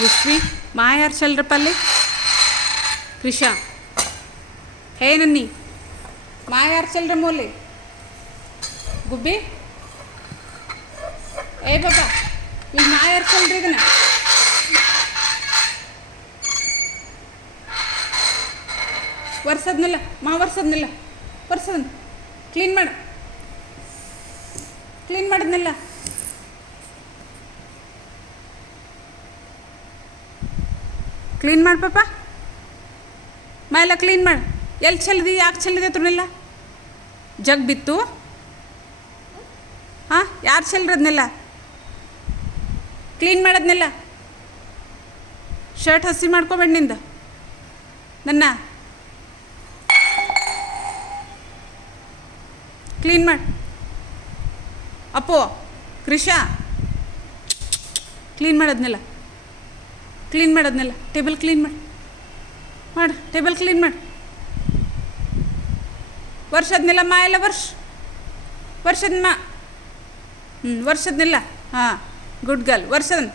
ऋष्वी माँ यार चल रही कृषा है नन्नी माँ यार चल रहे मोले गुब्बी ए बाबा ये माँ यार चल रही ना वर्षदनिಲ್ಲ ಮಾ ವರ್ಸದ್ನಿಲ್ಲ ಕ್ಲೀನ್ ಮಾಡಿದ್ನಿಲ್ಲ ಕ್ಲೀನ್ ಮಾಡಿ ಪಾಪ ಮಾ ಎಲ್ಲ ಕ್ಲೀನ್ ಮಾಡಿ ಎಲ್ಲಿ ಚೆಲ್ಲಿದಿ ಯಾಕೆ ಚೆಲ್ಲಿದೆ ತುನಿಲ್ಲ ಜಗ್ ಬಿತ್ತು ಹಾಂ ಯಾರು ಚೆಲ್ಲರದ್ನಿಲ್ಲ ಕ್ಲೀನ್ ಮಾಡೋದ್ನಿಲ್ಲ ಶರ್ಟ್ ಹಸಿ ಮಾಡ್ಕೋಬೇಡ ನಿಂದ ನನ್ನ ಕ್ಲೀನ್ ಮಾಡಿ Appu Krisha clean ಮಾಡೋದ್ನಿಲ್ಲ table clean ಮಾಡಿ ಟೇಬಲ್ ಕ್ಲೀನ್ ಮಾಡಿ ವರ್ಷದ್ನಿಲ್ಲ ಮಾ ಎಲ್ಲ ವರ್ಷದ ಮಾ ವರ್ಷದ್ನಿಲ್ಲ ಹಾಂ ಗುಡ್ ಗರ್ಲ್ ವರ್ಷದ